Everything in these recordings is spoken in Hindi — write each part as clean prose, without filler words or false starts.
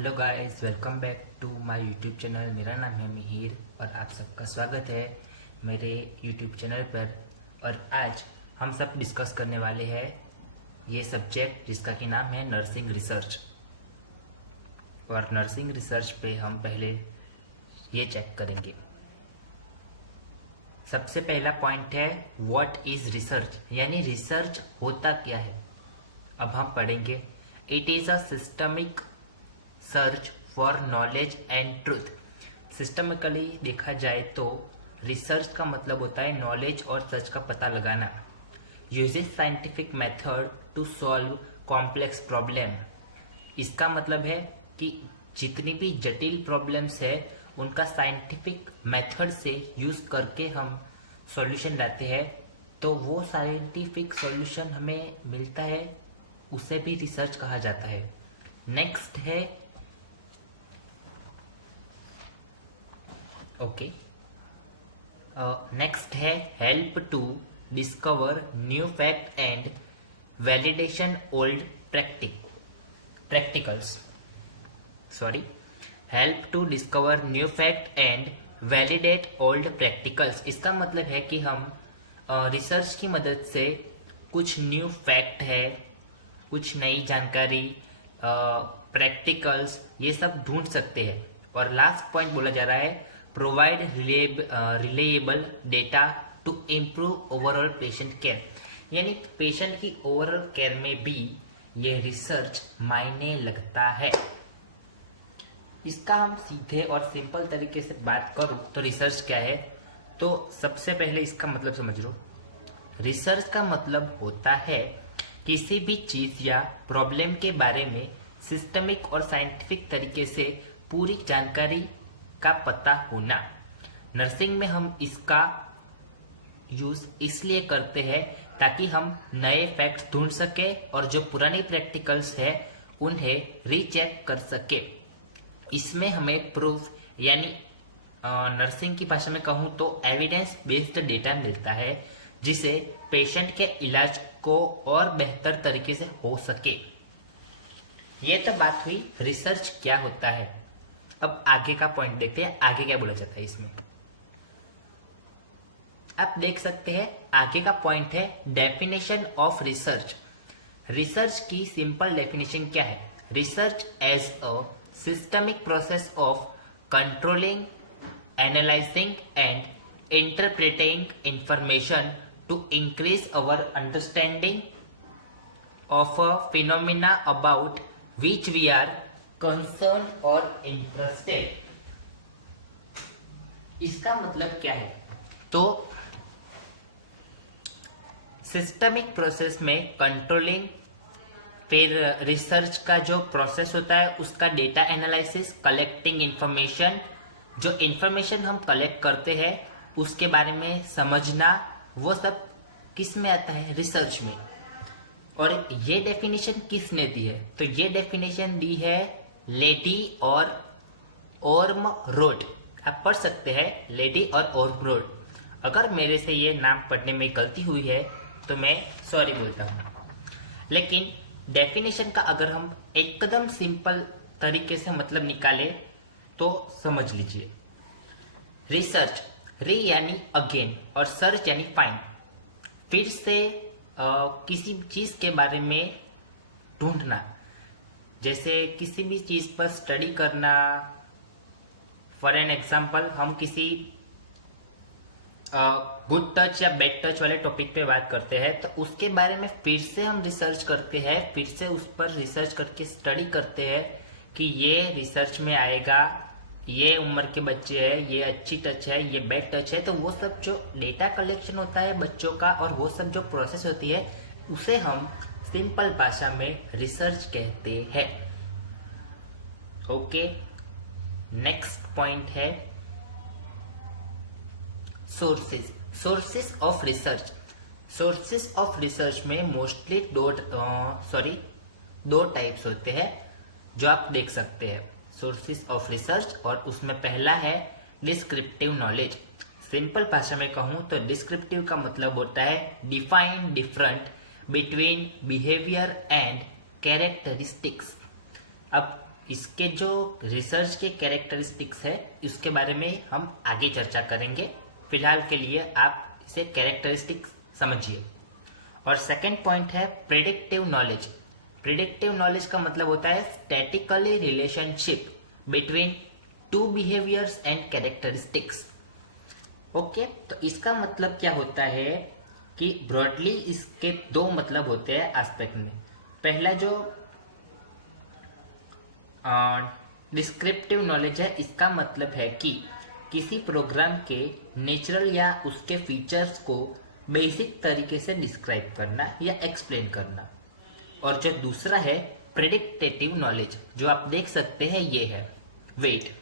Hello guys, welcome back to my YouTube channel. मेरा नाम है मिहिर और आप सबका स्वागत है मेरे यूट्यूब चैनल पर। और आज हम सब डिस्कस करने वाले हैं ये सब्जेक्ट जिसका कि नाम है नर्सिंग रिसर्च। और नर्सिंग रिसर्च पे हम पहले ये चेक करेंगे। सबसे पहला पॉइंट है व्हाट इज रिसर्च, यानी रिसर्च होता क्या है। अब हम पढ़ेंगे it is a systemic search for knowledge and truth. Systemically देखा जाए तो रिसर्च का मतलब होता है नॉलेज और सच का पता लगाना। Uses scientific method to solve complex problem. इसका मतलब है कि जितनी भी जटिल प्रॉब्लम्स है उनका साइंटिफिक मेथड से यूज करके हम सॉल्यूशन लाते हैं, तो वो साइंटिफिक सॉल्यूशन हमें मिलता है, उसे भी रिसर्च कहा जाता है। नेक्स्ट है नेक्स्ट है help to discover new fact and validation old practicals. Sorry, help to discover new fact and validate old practicals. इसका मतलब है कि हम रिसर्च की मदद से कुछ न्यू फैक्ट है, कुछ नई जानकारी, प्रैक्टिकल्स, ये सब ढूंढ सकते हैं। और लास्ट पॉइंट बोला जा रहा है provide reliable data to improve overall patient care, यानी पेशेंट की ओवरऑल केयर में भी ये रिसर्च मायने लगता है। इसका हम सीधे और सिंपल तरीके से बात करूं तो रिसर्च क्या है, तो सबसे पहले इसका मतलब समझ लो। रिसर्च का मतलब होता है किसी भी चीज या प्रॉब्लम के बारे में सिस्टमिक और साइंटिफिक तरीके से पूरी जानकारी का पता होना। नर्सिंग में हम इसका यूज इसलिए करते हैं ताकि हम नए फैक्ट्स ढूंढ सके और जो पुरानी प्रैक्टिकल्स है उन्हें रीचेक कर सके। इसमें हमें प्रूफ, यानी नर्सिंग की भाषा में कहूँ तो एविडेंस बेस्ड डेटा मिलता है, जिसे पेशेंट के इलाज को और बेहतर तरीके से हो सके। ये तो बात हुई रिसर्च क्या होता है। अब आगे का पॉइंट देखते हैं, आगे क्या बोला जाता है इसमें। आप देख सकते हैं आगे का पॉइंट है डेफिनेशन ऑफ रिसर्च। रिसर्च की सिंपल डेफिनेशन क्या है? Research as a systemic process of controlling, analysing and interpreting information to increase our understanding of a phenomena about which we are concerned or interested। इसका मतलब क्या है? तो सिस्टमिक प्रोसेस में कंट्रोलिंग, फिर रिसर्च का जो प्रोसेस होता है उसका डेटा एनालिसिस, कलेक्टिंग इंफॉर्मेशन, जो इंफॉर्मेशन हम कलेक्ट करते हैं उसके बारे में समझना, वो सब किस में आता है? रिसर्च में। और ये डेफिनेशन किसने दी है? तो ये डेफिनेशन दी है लेडी और ओर्म रोड। आप पढ़ सकते हैं लेडी और ओर्म रोड। अगर मेरे से ये नाम पढ़ने में गलती हुई है तो मैं सॉरी बोलता हूँ, लेकिन डेफिनेशन का अगर हम एकदम सिंपल तरीके से मतलब निकाले तो समझ लीजिए। रिसर्च, री यानी अगेन और सर्च यानी फाइंड, फिर से किसी चीज के बारे में ढूंढना, जैसे किसी भी चीज पर स्टडी करना। फॉर एन एग्जाम्पल, हम किसी गुड टच या बैड टच वाले टॉपिक पे बात करते हैं तो उसके बारे में फिर से हम रिसर्च करते हैं, फिर से उस पर रिसर्च करके स्टडी करते हैं कि ये रिसर्च में आएगा, ये उम्र के बच्चे हैं, ये अच्छी टच है, ये बैड टच है। तो वो सब जो डेटा कलेक्शन होता है बच्चों का और वो सब जो प्रोसेस होती है उसे हम सिंपल भाषा में रिसर्च कहते हैं। ओके, नेक्स्ट पॉइंट है sources. Sources of research. Sources of research में मोस्टली दो टाइप्स होते हैं जो आप देख सकते हैं सोर्सेस ऑफ रिसर्च। और उसमें पहला है डिस्क्रिप्टिव नॉलेज। सिंपल भाषा में कहूं तो डिस्क्रिप्टिव का मतलब होता है define different between behaviour and characteristics. अब इसके जो रिसर्च के कैरेक्टरिस्टिक्स है इसके बारे में हम आगे चर्चा करेंगे। फिलहाल के लिए आप इसे कैरेक्टरिस्टिक्स समझिए। और सेकंड पॉइंट है प्रेडिक्टिव नॉलेज। प्रेडिक्टिव नॉलेज का मतलब होता है statically relationship between two behaviours and characteristics. Okay, तो इसका मतलब क्या होता है कि ब्रॉडली इसके दो मतलब होते हैं एस्पेक्ट में। पहला जो डिस्क्रिप्टिव नॉलेज है, इसका मतलब है कि किसी प्रोग्राम के नेचुरल या उसके फीचर्स को बेसिक तरीके से डिस्क्राइब करना या एक्सप्लेन करना। और जो दूसरा है प्रेडिक्टेटिव नॉलेज, जो आप देख सकते हैं ये है, वेट,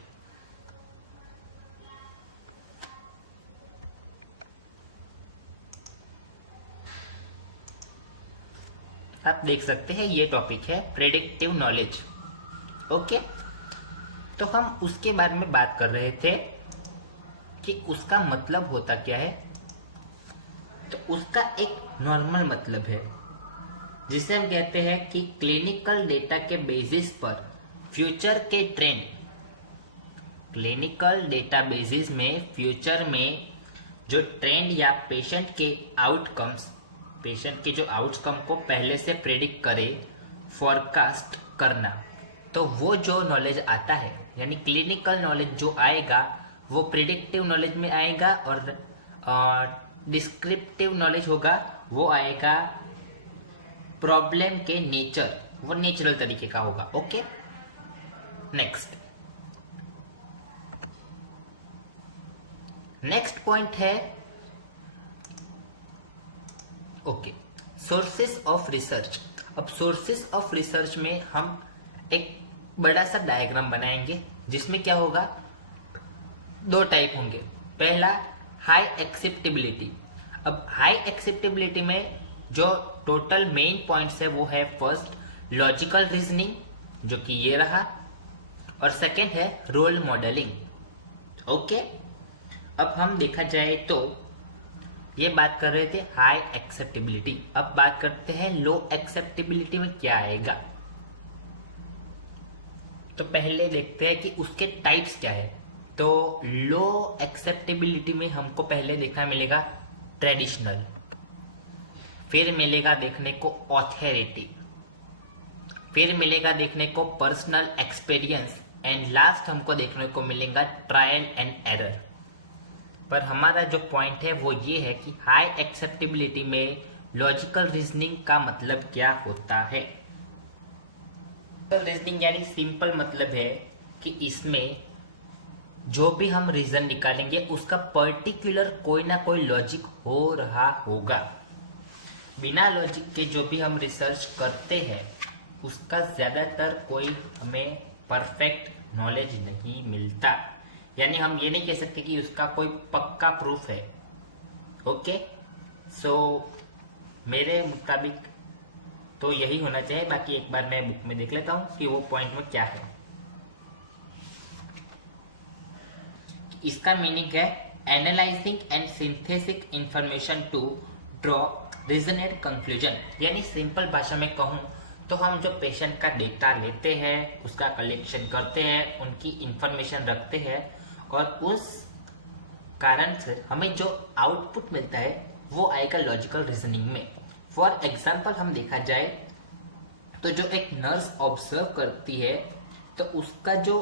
आप देख सकते हैं ये टॉपिक है प्रेडिक्टिव नॉलेज। ओके, तो हम उसके बारे में बात कर रहे थे कि उसका मतलब होता क्या है। तो उसका एक नॉर्मल मतलब है जिसे हम कहते हैं कि क्लिनिकल डेटा के बेसिस पर फ्यूचर के ट्रेंड, क्लिनिकल डेटा बेसिस में फ्यूचर में जो ट्रेंड या पेशेंट के आउटकम्स, पेशेंट के जो आउटकम को पहले से प्रेडिक्ट करे, फॉरकास्ट करना, तो वो जो नॉलेज आता है यानी क्लिनिकल नॉलेज जो आएगा वो प्रिडिक्टिव नॉलेज में आएगा। और डिस्क्रिप्टिव नॉलेज होगा वो आएगा प्रॉब्लम के नेचर, वो नेचुरल तरीके का होगा। ओके, नेक्स्ट पॉइंट है ओके, सोर्सेस ऑफ रिसर्च। अब सोर्सेस ऑफ रिसर्च में हम एक बड़ा सा डायग्राम बनाएंगे जिसमें क्या होगा, दो टाइप होंगे। पहला हाई एक्सेप्टेबिलिटी। अब हाई एक्सेप्टेबिलिटी में जो टोटल मेन पॉइंट्स है वो है फर्स्ट लॉजिकल रीजनिंग, जो कि ये रहा, और सेकंड है रोल मॉडलिंग। ओके, अब हम देखा जाए तो ये बात कर रहे थे हाई एक्सेप्टेबिलिटी। अब बात करते हैं लो एक्सेप्टेबिलिटी में क्या आएगा। तो पहले देखते हैं कि उसके टाइप्स क्या है। तो लो एक्सेप्टेबिलिटी में हमको पहले देखना मिलेगा ट्रेडिशनल, फिर मिलेगा देखने को ऑथेरिटी, फिर मिलेगा देखने को पर्सनल एक्सपीरियंस, एंड लास्ट हमको देखने को मिलेगा ट्रायल एंड एरर। पर हमारा जो पॉइंट है वो ये है कि हाई एक्सेप्टेबिलिटी में लॉजिकल रीजनिंग का मतलब क्या होता है। लॉजिकल रीजनिंग यानी सिंपल मतलब है कि इसमें जो भी हम रीजन निकालेंगे उसका पर्टिकुलर कोई ना कोई लॉजिक हो रहा होगा। बिना लॉजिक के जो भी हम रिसर्च करते हैं उसका ज्यादातर कोई हमें परफेक्ट नॉलेज नहीं मिलता। यानी हम ये नहीं कह सकते कि उसका कोई पक्का प्रूफ है। ओके, सो मेरे मुताबिक तो यही होना चाहिए। बाकी एक बार मैं बुक में देख लेता हूं कि वो पॉइंट में क्या है। इसका मीनिंग है analysing and synthesis information to draw reasoned conclusion. यानी सिंपल भाषा में कहूं तो हम जो पेशेंट का डेटा लेते हैं, उसका कलेक्शन करते हैं, उनकी इंफॉर्मेशन रखते हैं, और उस कारण से हमें जो आउटपुट मिलता है वो आएगा लॉजिकल रीजनिंग में। फॉर एग्जाम्पल हम देखा जाए तो जो एक नर्स ऑब्जर्व करती है तो उसका जो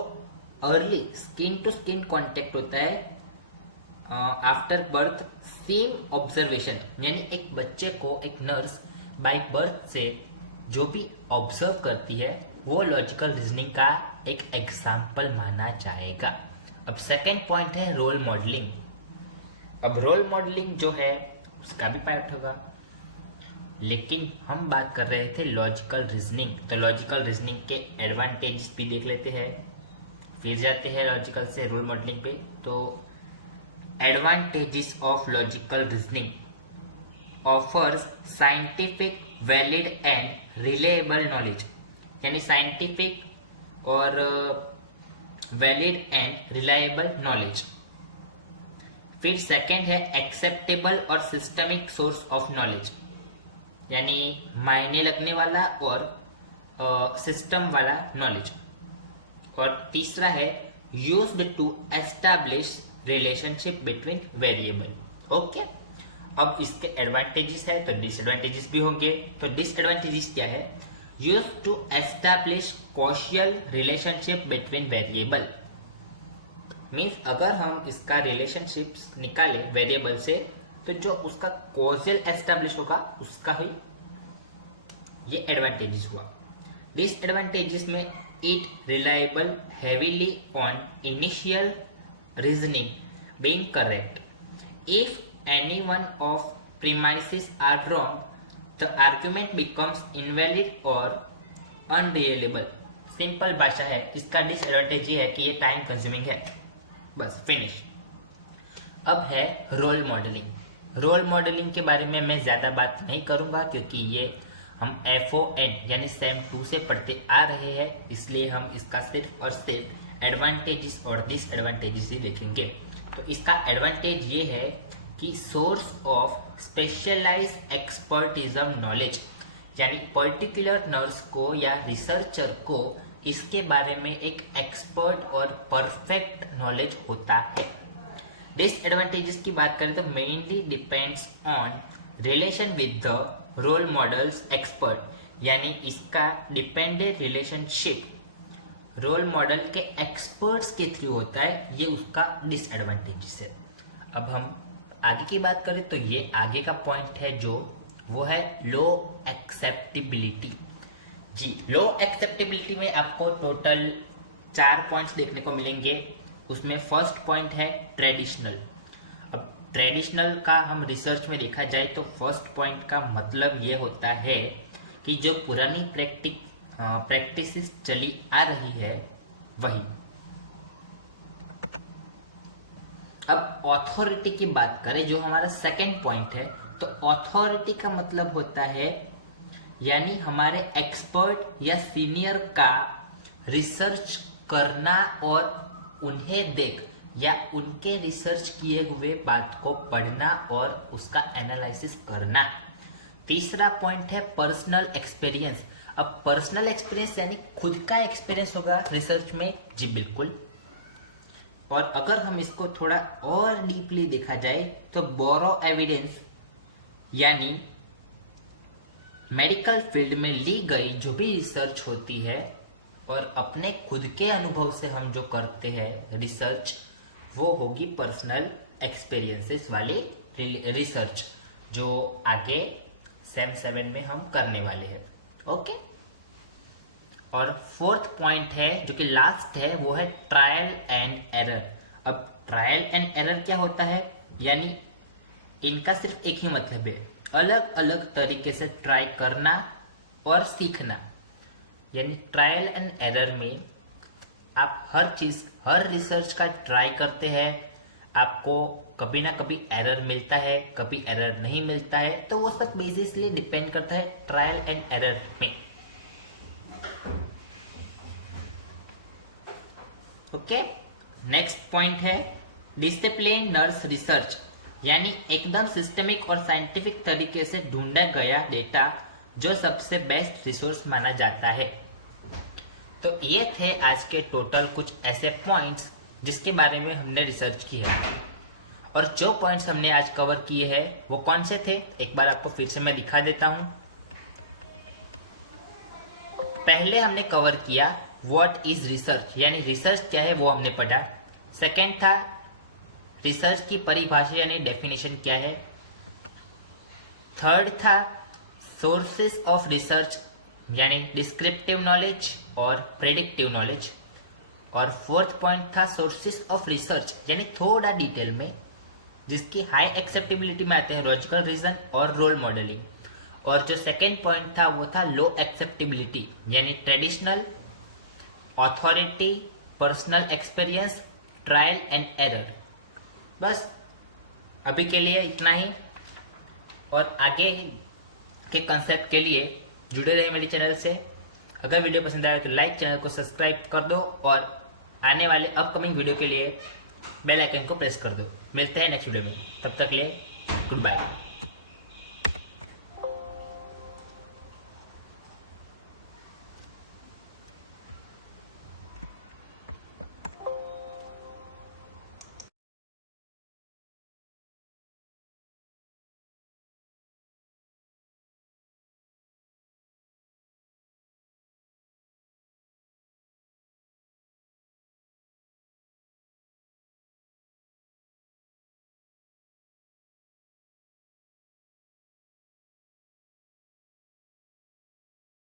early skin to skin contact होता है आफ्टर बर्थ, सेम ऑब्जर्वेशन, यानी एक बच्चे को एक नर्स बाय बर्थ से जो भी ऑब्जर्व करती है वो लॉजिकल रीजनिंग का एक एग्जाम्पल माना जाएगा। अब सेकेंड पॉइंट है रोल मॉडलिंग। अब रोल मॉडलिंग जो है उसका भी पार्ट होगा, लेकिन हम बात कर रहे थे लॉजिकल रीजनिंग। तो लॉजिकल रीजनिंग के एडवांटेजेस भी देख लेते हैं, फिर जाते हैं लॉजिकल से रोल मॉडलिंग पे। तो advantages of logical reasoning offers scientific, valid and reliable knowledge, यानी साइंटिफिक और वैलिड एंड रिलायबल नॉलेज। फिर सेकंड है एक्सेप्टेबल और सिस्टमिक सोर्स ऑफ नॉलेज, यानी मायने लगने वाला और सिस्टम वाला नॉलेज। और तीसरा है used to establish relationship between variable. Okay, अब इसके एडवांटेजेस है तो डिसएडवांटेजेस भी होंगे। तो डिसएडवांटेजेस क्या है? Use to establish causal relationship between variable, means अगर हम इसका रिलेशनशिप निकाले वेरिएबल से तो जो उसका कॉशियल एस्टैब्लिश होगा उसका ही ये एडवांटेजेस हुआ। डिसएडवांटेजेस में it reliable heavily on initial reasoning being correct. If any one of premises are wrong, the argument becomes invalid or unreliable। Simple भाषा है, इसका डिसएडवांटेज ये है कि ये टाइम कंज्यूमिंग है। बस फिनिश। अब है रोल मॉडलिंग। रोल मॉडलिंग के बारे में मैं ज़्यादा बात नहीं करूँगा क्योंकि ये हम FON यानी सेम 2 से पढ़ते आ रहे हैं, इसलिए हम इसका सिर्फ और सिर्फ एडवांटेजेस और डिसएडवांटेजेस ही देखेंगे। तो इसका एडवांटेज ये है कि सोर्स ऑफ स्पेशलाइज एक्सपर्टिज्म नॉलेज, यानी पर्टिकुलर नर्स को या रिसर्चर को इसके बारे में एक एक्सपर्ट और परफेक्ट नॉलेज होता है। डिसएडवांटेजेस की बात करें तो mainly depends on relation with the role models expert, यानी इसका डिपेंडेंट रिलेशनशिप रोल मॉडल के एक्सपर्ट्स के थ्रू होता है, ये उसका डिसएडवांटेजेस है। अब हम आगे की बात करें तो ये आगे का पॉइंट है जो वो है लो एक्सेप्टेबिलिटी। जी, लो एक्सेप्टेबिलिटी में आपको टोटल 4 पॉइंट्स देखने को मिलेंगे। उसमें फर्स्ट पॉइंट है ट्रेडिशनल। अब ट्रेडिशनल का हम रिसर्च में देखा जाए तो फर्स्ट पॉइंट का मतलब ये होता है कि जो पुरानी प्रैक्टिस चली आ रही है वही। अब ऑथोरिटी की बात करें जो हमारा सेकंड पॉइंट है, तो ऑथोरिटी का मतलब होता है यानी हमारे एक्सपर्ट या सीनियर का रिसर्च करना और उन्हें देख या उनके रिसर्च किए हुए बात को पढ़ना और उसका एनालिसिस करना। तीसरा पॉइंट है पर्सनल एक्सपीरियंस। अब पर्सनल एक्सपीरियंस यानी खुद का एक्सपीरियंस होगा रिसर्च में, जी बिल्कुल। और अगर हम इसको थोड़ा और डीपली देखा जाए तो बोरो एविडेंस, यानी मेडिकल फील्ड में ली गई जो भी रिसर्च होती है और अपने खुद के अनुभव से हम जो करते हैं रिसर्च, वो होगी पर्सनल एक्सपीरियंसेस वाली रिसर्च जो आगे सेम 7 में हम करने वाले हैं। ओके, और फोर्थ पॉइंट है जो कि लास्ट है वो है ट्रायल एंड एरर। अब ट्रायल एंड एरर क्या होता है? यानी इनका सिर्फ एक ही मतलब है, अलग अलग तरीके से ट्राई करना और सीखना। यानी ट्रायल एंड एरर में आप हर चीज, हर रिसर्च का ट्राई करते हैं, आपको कभी ना कभी एरर मिलता है, कभी एरर नहीं मिलता है, तो वो सब बेसिसली डिपेंड करता है ट्रायल एंड एरर में। ओके, नेक्स्ट पॉइंट है डिसिप्लिन नर्स रिसर्च, यानी एकदम सिस्टमिक और साइंटिफिक तरीके से ढूंढा गया डेटा जो सबसे बेस्ट रिसोर्स माना जाता है। तो ये थे आज के टोटल कुछ ऐसे पॉइंट्स जिसके बारे में हमने रिसर्च की है। और जो पॉइंट्स हमने आज कवर किए हैं वो कौन से थे, एक बार आपको फिर से मैं दिखा देता हूं। पहले हमने कवर किया व्हाट इज रिसर्च, यानी रिसर्च क्या है वो हमने पढ़ा। सेकंड था रिसर्च की परिभाषा यानी डेफिनेशन क्या है। थर्ड था सोर्सेस ऑफ रिसर्च यानी डिस्क्रिप्टिव नॉलेज और प्रेडिक्टिव नॉलेज। और फोर्थ पॉइंट था सोर्सेस ऑफ रिसर्च यानी थोड़ा डिटेल में, जिसकी हाई एक्सेप्टेबिलिटी में आते हैं लॉजिकल रीजन और रोल मॉडलिंग। और जो सेकेंड पॉइंट था वो था लो एक्सेप्टेबिलिटी यानी traditional, authority, personal experience, trial and error. बस अभी के लिए इतना ही, और आगे के कंसेप्ट के लिए जुड़े रहे मेरे चैनल से। अगर वीडियो पसंद आए तो लाइक, चैनल को सब्सक्राइब कर दो और आने वाले अपकमिंग वीडियो के लिए बेल आइकन को प्रेस कर दो। मिलते हैं नेक्स्ट वीडियो में, तब तक के लिए गुड बाय।